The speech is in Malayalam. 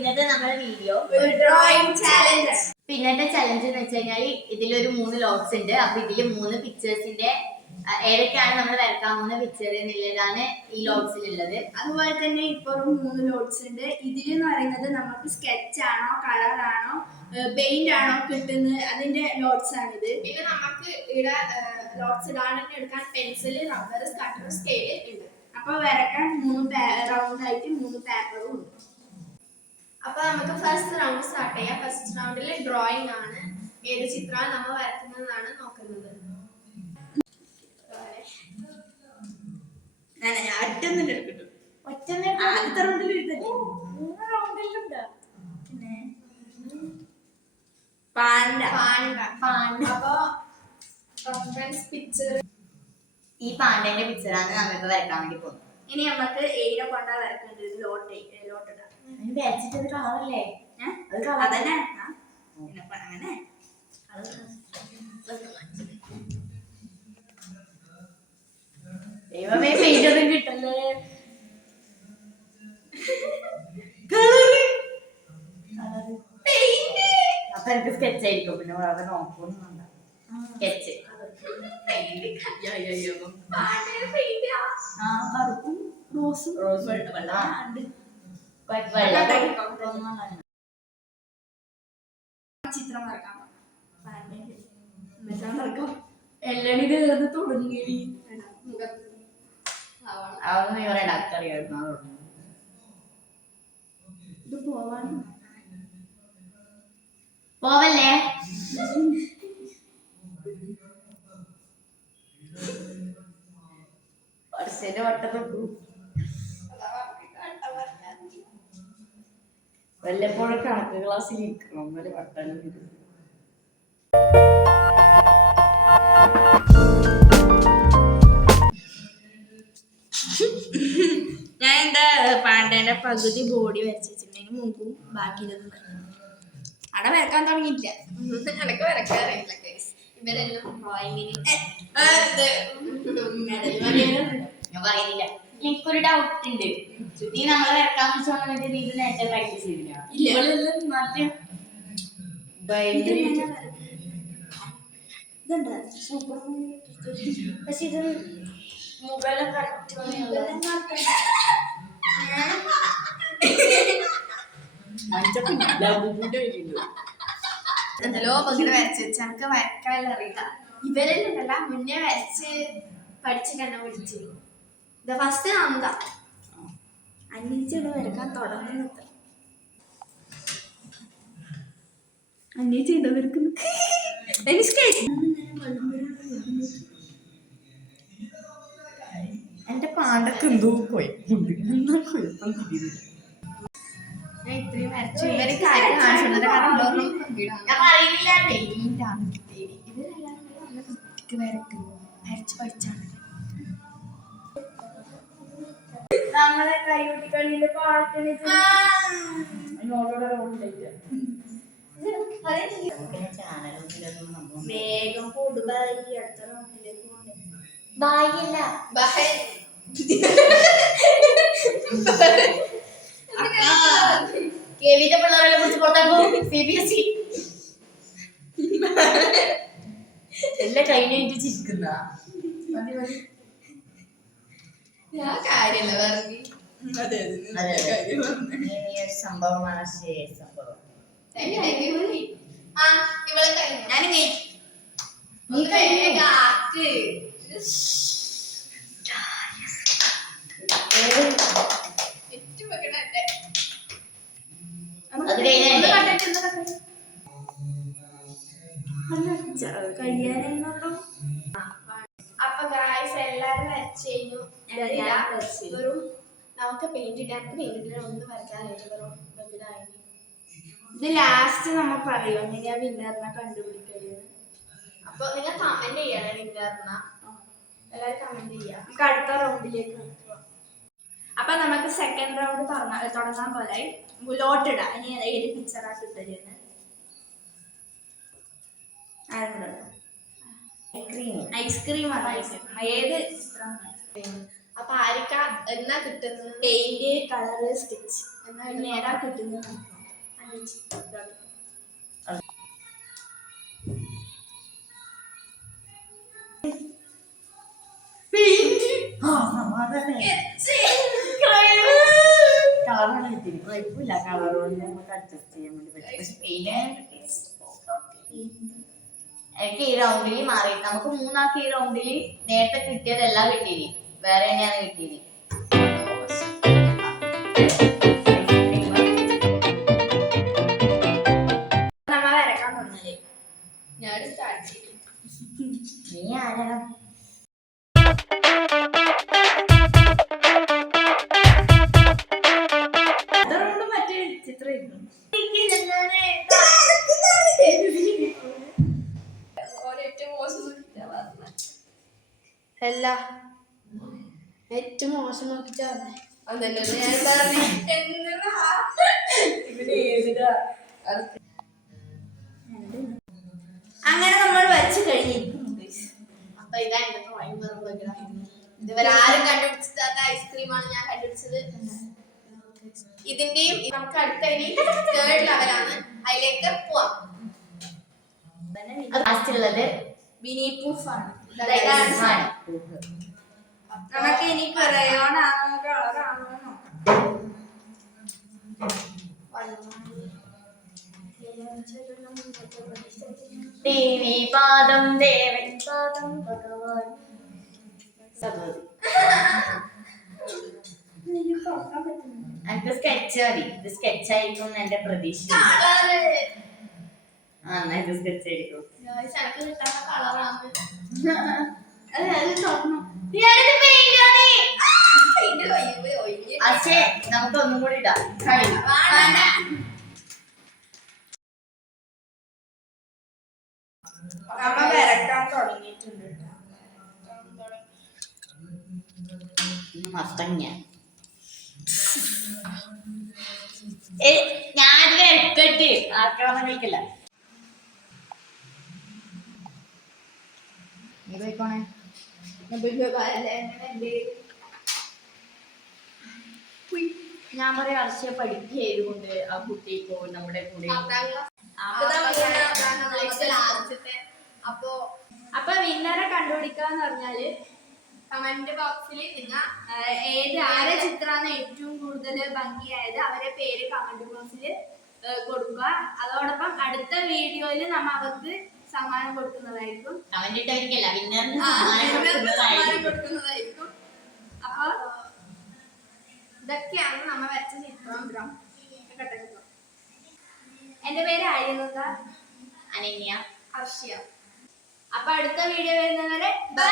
ഇന്നത്തെ നമ്മുടെ വീഡിയോ ഡ്രോയിങ് ചാലഞ്ച്. പിന്നത്തെ ചലഞ്ച് എന്ന് വെച്ച് കഴിഞ്ഞാൽ ഇതിലൊരു 3 ലോട്ട്സ് ഉണ്ട്. അപ്പൊ ഇതില് 3 പിക്ചേഴ്സിന്റെ ഏതൊക്കെയാണ് നമ്മൾ വരക്കാൻ പോകുന്ന പിക്ചർ എന്നുള്ളതാണ് ഈ ലോട്ട്സിൽ ഉള്ളത്. അതുപോലെ തന്നെ ഇപ്പോഴും 3 ലോട്ട്സ് ഉണ്ട്. ഇതിലെന്ന് പറയുന്നത് നമുക്ക് സ്കെച്ച് ആണോ കളറാണോ പെയിന്റ് ആണോ കിട്ടുന്നത് അതിന്റെ ലോട്ട്സ് ആണിത്. പിന്നെ നമുക്ക് ഇവിടെ ലോട്ട്സ് ഇടാനും എടുക്കാൻ പെൻസില്, റബ്ബർ, കട്ടർ, സ്കെയിൽ ഉണ്ട്. അപ്പൊ വരക്കാൻ 3 റൗണ്ട് ആയിട്ട് 3 പേപ്പറും ഉണ്ട്. അപ്പൊ നമുക്ക് ഫസ്റ്റ് റൗണ്ട് സ്റ്റാർട്ട് ചെയ്യാം. ഫസ്റ്റ് റൗണ്ടിൽ ഡ്രോയിങ് ആണ്. ഏത് ചിത്രമാണ് നമ്മൾ വരയ്ക്കുന്നതാണ് നോക്കുന്നത്. ഈ പാണ്ടന്റെ പിക്ചറാണ് നമ്മളിപ്പോ വരക്കാൻ വേണ്ടി പോകുന്നത്. ഇനി നമുക്ക് എയിലെ കൊണ്ടാ വരക്കേണ്ടത്. ലോട്ട് വരച്ചിട്ടത് കളറല്ലേ? അതന്നെ അങ്ങനെ ദൈവമേ, പെയിന്റ് ഒന്നും കിട്ടല്ലേ. അപ്പൊ എനിക്ക് സ്കെച്ച് ആയിരിക്കും. പിന്നെ വേറെ നോക്കൊന്നും വേണ്ട. സ്കെച്ച് ചിത്രം വരക്കാം. എല്ലാം തുടങ്ങി അതൊന്നും ഇവരെ ഡാക്ടറിയായിരുന്നു. ഇത് പോവല്ലേ? വർഷന്റെ വട്ടത്തൊട്ടു വല്ലപ്പോഴും കണക്ക് ക്ലാസ്സിൽ ഇരിക്കണം. എന്നാലും വട്ടം ഞാൻ എന്താ പാണ്ടേന്റെ പകുതി ബോഡി വരച്ചിട്ടുണ്ടെങ്കിൽ മുമ്പും ബാക്കി അവിടെ വരക്കാൻ തുടങ്ങിയിട്ടില്ല. എനക്ക് വരക്കാറില്ല. ഇവരെല്ലാം ഞാൻ പറയുന്നില്ല. എനിക്കൊരു ഡൗട്ട് ഉണ്ട്. നീ നമ്മളെ വരക്കാൻ വെച്ചോണ്ടിട്ട് നീ ഇത് നേരത്തെ പ്രാക്ടീസ് ചെയ്തില്ല? പക്ഷെ ഇത് മുകളിൽ എന്തല്ലോ ഇങ്ങനെ വരച്ച് വെച്ച് എനിക്ക് വരക്കാനെല്ലാം അറിയില്ല. ഇവരെല്ലാം ഉണ്ടല്ല മുന്നേ വരച്ച് പഠിച്ചിട്ട് എന്നെ വിളിച്ചു. ഇത് ഫസ്റ്റ് എന്താ അന്വേഷിച്ചിട്ട് വരക്കാൻ തുടങ്ങുന്നത്. അന്വേഷിച്ചിട്ട് എന്റെ പാണ്ടൊക്കെ എന്തോ കുഴപ്പമുണ്ട്. എന്താ കുഴപ്പം? ഇത്രയും വരച്ചു. ഇവര് കാര്യം കാണിച്ചിട്ടുണ്ട്. ഞാൻ പറയുന്നില്ല. ഇവരെല്ലാം നല്ല വൃത്തിക്ക് വരക്കുന്നു. വരച്ച് പഠിച്ചാണ്. നമ്മളെ കൈകൊട്ടിക്കളിയില് പാട്ടിന് വേഗം കൂടുബായി അടുത്ത റൗണ്ടിലേക്ക് പോകണ്ടേ? ബായില്ല, കെവിന്റെ പിള്ളേരെ കുറിച്ച് പുറത്താക്കും. CBSE എല്ലാം കഴിഞ്ഞിട്ട് ചിരിക്കുന്ന സംഭവമാണ്. സംഭവം അപ്പൊ ഗായ്സ് എല്ലാരും വരച്ചു കഴിഞ്ഞു. നമുക്ക് പെയിന്റ് ഇടാൻ ഒന്നും വരക്കാനായിട്ട് ഇത് ലാസ്റ്റ് നമ്മൾ പറയും ഞാൻ വിന്നറിനെ കണ്ടുപിടിക്കല്. അപ്പൊ നിങ്ങൾ കമന്റ് ചെയ്യണം വിന്നറിന. എല്ലാരും കമന്റ് ചെയ്യാം. നമുക്ക് അടുത്ത റൗണ്ടിലേക്ക്. അപ്പൊ നമുക്ക് സെക്കൻഡ് റൗണ്ട് തുടങ്ങാൻ പോലെ ലോട്ടിടാ. ഇനി ഏത് പിക്ചറാ കിട്ടരുന്ന് ഐസ്ക്രീം ആണ്. ഏത് അപ്പൊ ആർക്കാ എന്നാ കിട്ടുന്നത്? പെയിന്റ്, കളറ്, സ്റ്റിച്ച് എന്നാ ഏതാ കിട്ടുന്നത്? കളറാണ് കിട്ടിയത്. കുഴപ്പമില്ല, കളർ കൊണ്ട് നമുക്ക് അഡ്ജസ്റ്റ് ചെയ്യാൻ വേണ്ടി പറ്റും. പക്ഷെ പെയിന്റ് എനിക്ക് ഈ റൗണ്ടിൽ മാറി. നമുക്ക് മൂന്നാൾക്ക് ഈ റൗണ്ടിൽ നേരത്തെ കിട്ടിയതെല്ലാം കിട്ടീനി, വേറെ തന്നെയാണ് കിട്ടീനി. നമ്മ വരക്കാൻ തുടങ്ങി. ഞാൻ സ്റ്റാർട്ട് ചെയ്തു. നീ ആരാ? മറ്റേ ചിത്രം അല്ല, ഏറ്റവും മോശം നോക്കിച്ചാ അങ്ങനെ നമ്മൾ വരച്ചു കഴിഞ്ഞിരിക്കുന്നു. അപ്പൊ ഇതാ എന്റെ ഡ്രോയിങ് ഇതുവരെ ആരും കണ്ടുപിടിച്ചാത്ത ഐസ്ക്രീമാണ് ഞാൻ കണ്ടുപിടിച്ചത്. ഇതിന്റെയും നമുക്ക് അടുത്ത തേർഡ് ലെവലാണ്, അതിലേക്ക് പോവാം. ലാസ്റ്റുള്ളത് ബിനി പ്രൂഫാണ്. നമുക്ക് ഇനി ക്രയോണാണോ കളറാണോ നോക്കാം. ദേവി പാദം ദേവൻ പാദം ഭഗവാൻ സബോധി. എനിക്ക് സ്കെച്ച് മതി. ഇത് സ്കെച്ച് ആയിരിക്കും എന്റെ പ്രതീക്ഷ. എന്നാ ഇത് സ്കെച്ച് ആയിരിക്കും. പക്ഷേ നമുക്ക് ഒന്നും കൂടി ഇടാം. നമ്മ വരക്കാൻ തുടങ്ങിയിട്ടുണ്ട്. മത്തങ്ങ ഞാനിത് എടുക്കട്ട് ആക്രമണം കഴിക്കില്ല. ഇത് പോയിക്കോണേ. ഞാൻ പറയാം അർഷയെ പഠിക്കുകയായതുകൊണ്ട് ആ കുട്ടിക്കോ നമ്മുടെ കൂടെ അപ്പൊ വിന്നറെ കണ്ടുപിടിക്കാന്ന് പറഞ്ഞാല് കമന്റ് ബോക്സിൽ നിങ്ങൾ ആരെ ചിത്രമാണ് ഏറ്റവും കൂടുതൽ ഭംഗിയായത് അവരെ പേര് കമന്റ് ബോക്സിൽ കൊടുക്കുക. അതോടൊപ്പം അടുത്ത വീഡിയോയിൽ നമ്മ അവർക്ക് സമ്മാനം കൊടുക്കുന്നതായിരിക്കും. സമ്മാനം കൊടുക്കുന്നതായിരിക്കും. അപ്പൊ ഇതൊക്കെയാണ് നമ്മ വരച്ച ചിത്രം. എന്റെ പേര് ആര്യനന്ദ, അനന്യ, അർഷ്യ. അപ്പൊ അടുത്ത വീഡിയോ വരുന്നവരെ ബൈ.